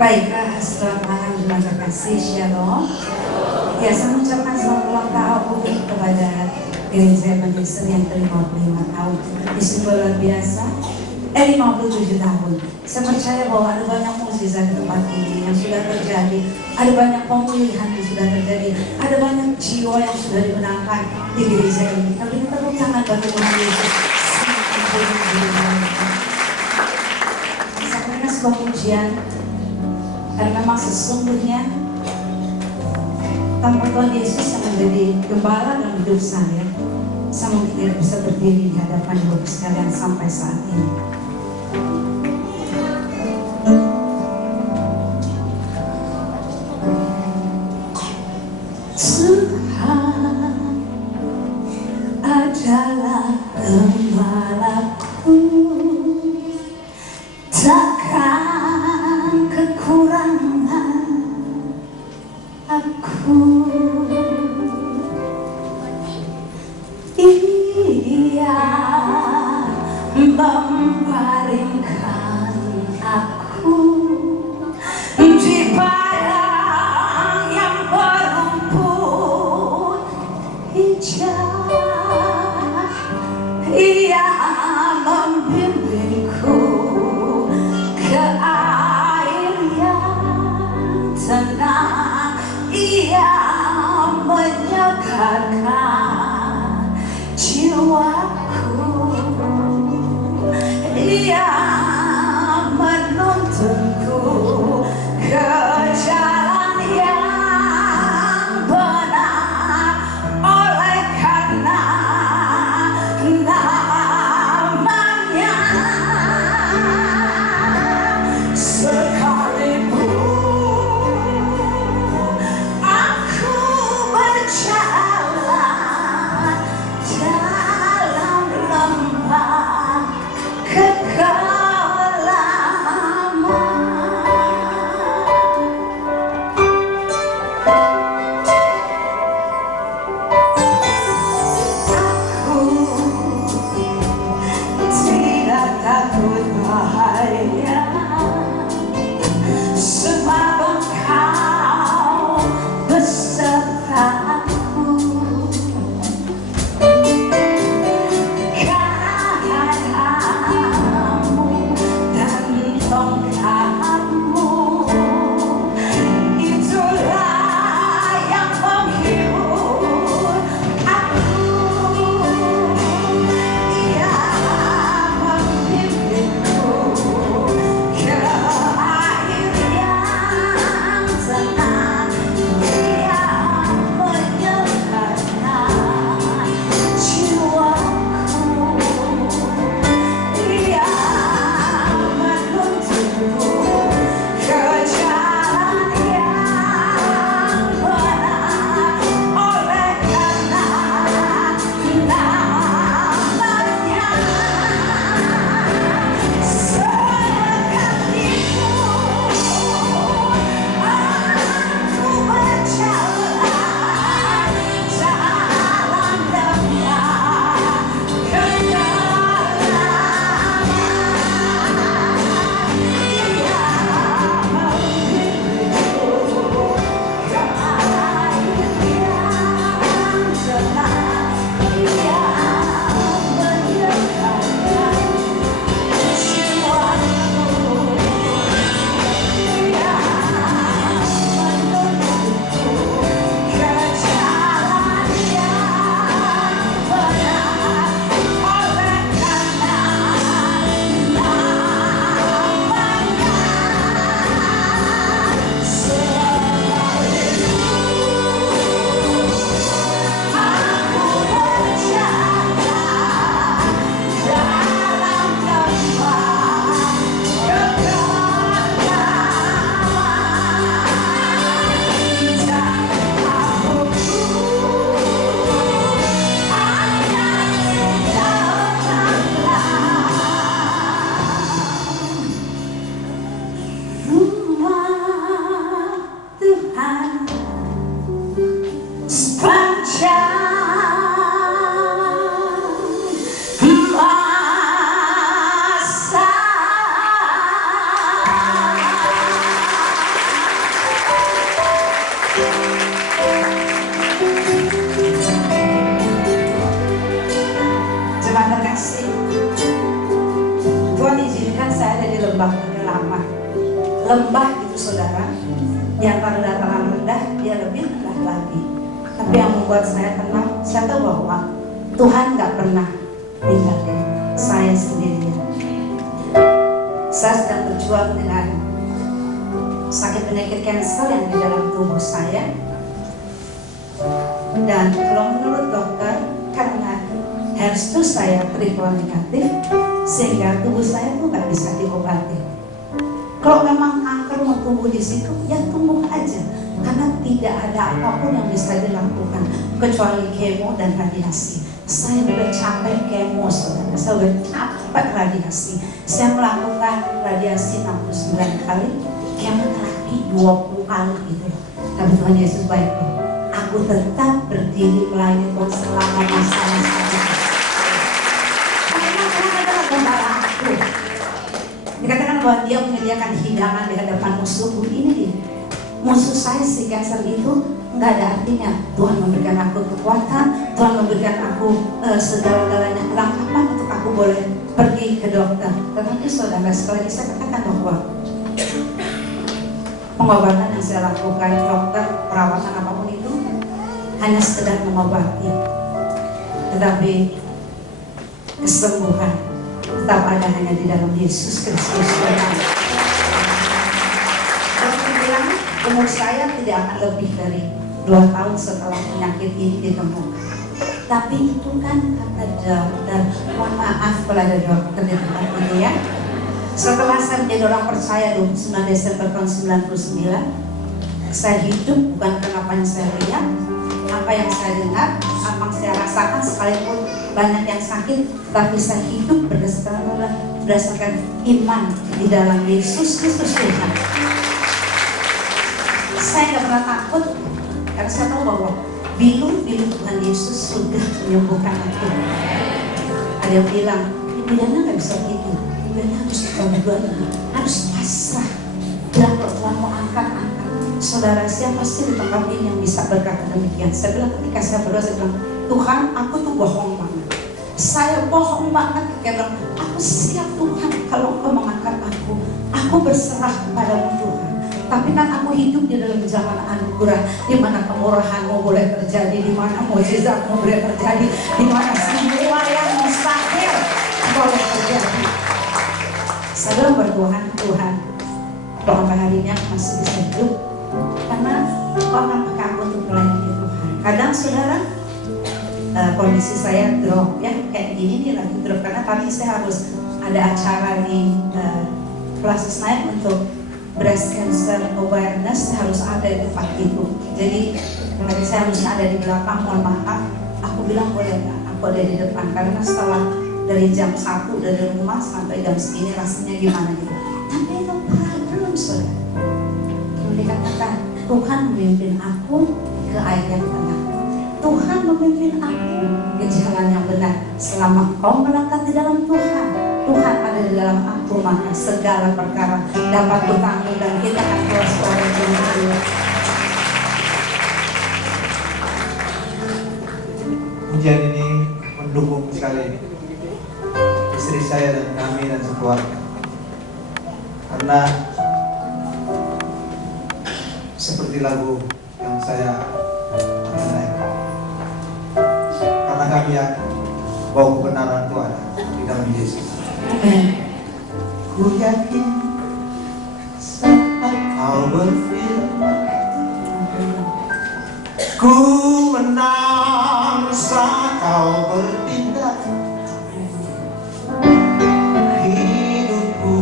Baiklah, selamat malam dengan terkasih, Shalom. Ya, saya mengucapkan selamat ulang tahun kepada gereja Ebenezer yang ke-55 tahun. Di sini luar biasa, 57 tahun. Saya percaya bahwa ada banyak mukjizat di tempat ini yang sudah terjadi. Ada banyak pemulihan yang sudah terjadi. Ada banyak jiwa yang sudah dimenangkan di gereja ini. Tapi kita tepuk tangan bagi Tuhan Yesus. Saya berikan sebuah pujian. Karena memang sesungguhnya tanpa Tuhan Yesus yang menjadi gembala dalam hidup saya mungkin tidak bisa berdiri di hadapan Bapak sekalian sampai saat ini. Tuhan adalah gembalaku, takkan kekurangan aku. Ia membawa lembah kegelapan. Lembah itu saudara, di antara dataran rendah dia lebih rendah lagi. Tapi yang membuat saya tenang, saya tahu bahwa Tuhan gak pernah tinggalin saya sendirian. Saya sedang berjuang dengan sakit penyakit kanker yang di dalam tubuh saya. Dan kalau menurut dokter, karena HER2 saya triple negatif, sehingga tubuh saya tuh gak bisa diobati. Kalau memang kanker mau tumbuh di situ, ya tumbuh aja, karena tidak ada apapun yang bisa dilakukan kecuali kemo dan radiasi. Saya udah capek kemo, saudara. Saya udah capek radiasi. Saya melakukan radiasi 69 kali, kemoterapi 20 kali gitu. Tapi Tuhan Yesus baik. Aku tetap berdiri melayani Tuhan selama masa-masa itu. Karena Tuhan adalah gembala aku. Dikatakan bahwa dia menyediakan hidangan di hadapan musuhku. Ini dia, musuh saya si kanker itu nggak ada artinya. Tuhan memberikan aku kekuatan, Tuhan memberikan aku segala-galanya kelengkapan untuk aku boleh pergi ke dokter. Tetapi saudara, sekali lagi saya katakan bahwa pengobatan yang saya lakukan, dokter, perawatan apapun itu hanya sekedar mengobati, tetapi kesembuhan tetap ada hanya di dalam Yesus Kristus. Dokter bilang umur saya tidak akan lebih dari 2 tahun setelah penyakit ini ditemukan. Tapi itu kan kata dokter, mohon maaf kalau ada dokter di tempat ini ya. Setelah saya menjadi orang percaya 29 Desember tahun 99, saya hidup bukan karena apa yang saya lihat, apa yang saya dengar, apa yang saya rasakan, sekalipun banyak yang sakit, tapi saya hidup berdasarkan iman di dalam Yesus Kristus Tuhan. Saya nggak pernah takut karena saya tahu bahwa bilu-bilu Tuhan Yesus sudah menyembuhkan aku. Ada yang bilang, Ibu Yana nggak bisa gitu, Ibu Yana harus berdoa, harus pasrah. Bilang kalau Tuhan mau angkat. Saudara, siapa sih di tempat ini yang bisa berkata demikian? Saya bilang ketika saya berdoa, saya bilang, Tuhan, aku tuh bohong banget. Saya bohong banget. Dia bilang, aku siap Tuhan kalau Engkau mengangkat aku. Aku berserah kepadamu Tuhan. Tapi kan aku hidup di dalam zaman anugerah, di mana kemurahan-Mu boleh terjadi, di mana mukjizat-Mu boleh terjadi, di mana semua yang mustahil boleh terjadi. Saya bilang berdoa, Tuhan, kalau sampai hari ini aku masih bisa hidup, karena Kau akan pakai aku untuk melayani Tuhan. Kadang saudara, kondisi saya drop ya, kayak gini nih lagi drop, karena tadi saya harus ada acara di Plaza Senayan untuk breast cancer awareness, harus ada di tempat itu. Jadi tadi saya harus ada di belakang, mohon maaf. Aku bilang boleh nggak aku ada di depan, karena setelah dari jam 1 dari rumah sampai jam segini rasanya gimana gitu. Tapi itu problem saudara. Dikatakan Tuhan memimpin aku ke air yang tenang. Tuhan memimpin aku ke jalan yang benar. Selama kau melangkah di dalam Tuhan, Tuhan ada di dalam aku, maka segala perkara dapat kutanggung dan kita akan keluar suara dengan Pujian ini mendukung sekali istri saya dan kami dan sekeluarga, karena seperti lagu yang saya naikkan, karena kami yakin bahwa kebenaran itu ada di dalam Yesus. Ku yakin saat Kau berfirman, ku menang saat Kau bertindak. Hidupku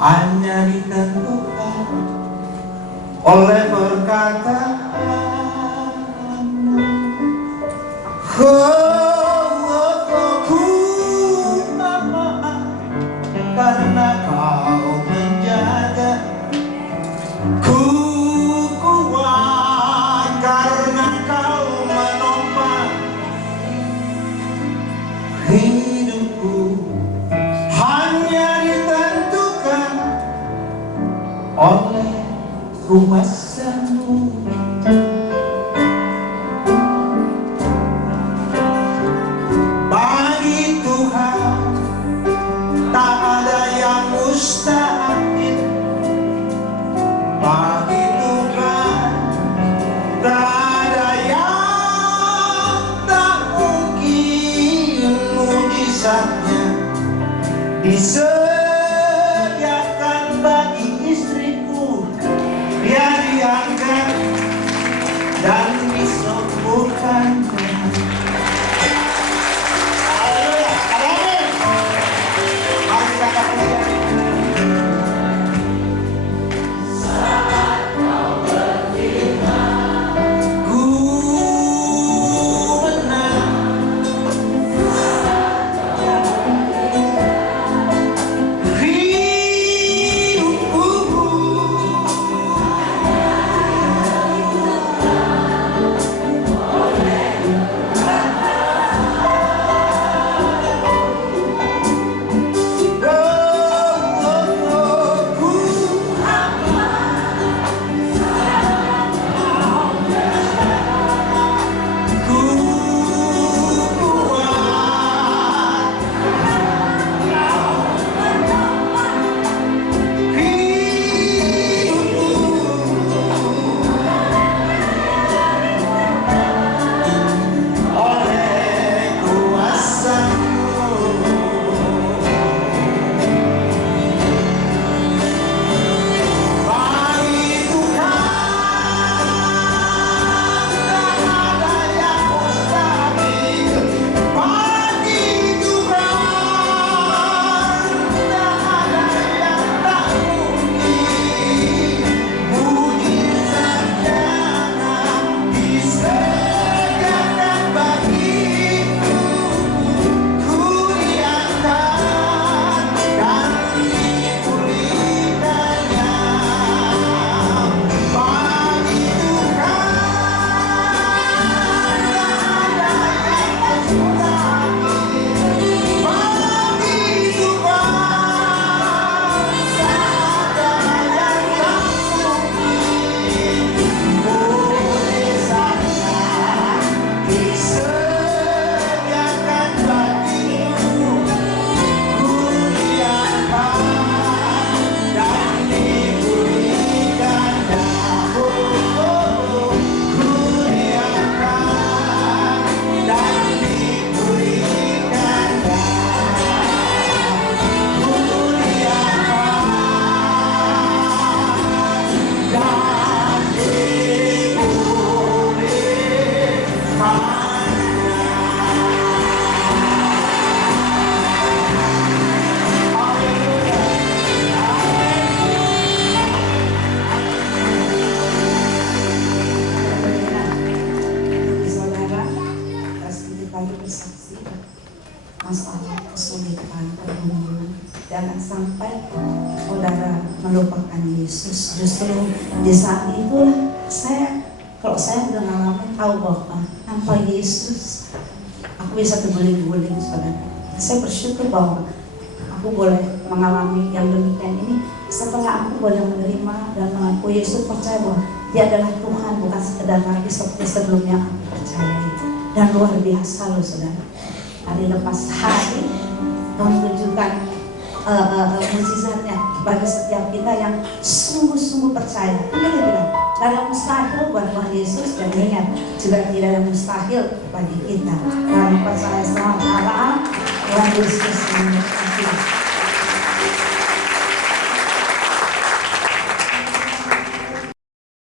hanya ditentukan oleh perkataan-Mu. Ku aman karena Kau menjaga. Ku kuat karena Kau menopang. Hidupku hanya ditentukan oleh kuasa-Mu. Bagi Tuhan tak ada yang mustahil. melupakan Yesus. Justru di saat itulah kalau saya udah ngalamin tahu bahwa tanpa Yesus aku bisa terguling-guling, saudara. Saya bersyukur bahwa aku boleh mengalami yang demikian ini setelah aku boleh menerima dan mengaku Yesus, percaya bahwa Dia adalah Tuhan, bukan sekedar lagi seperti sebelumnya aku percayai. Dan luar biasa loh, saudara. Hari lepas hari menunjukkan mujizatnya bagi setiap kita yang sungguh-sungguh percaya. Kan dia bilang, tidak ada mustahil buat Tuhan Yesus, dan ingat juga tidak ada mustahil bagi kita. Dan percaya selamat malam, Tuhan Yesus memberkati.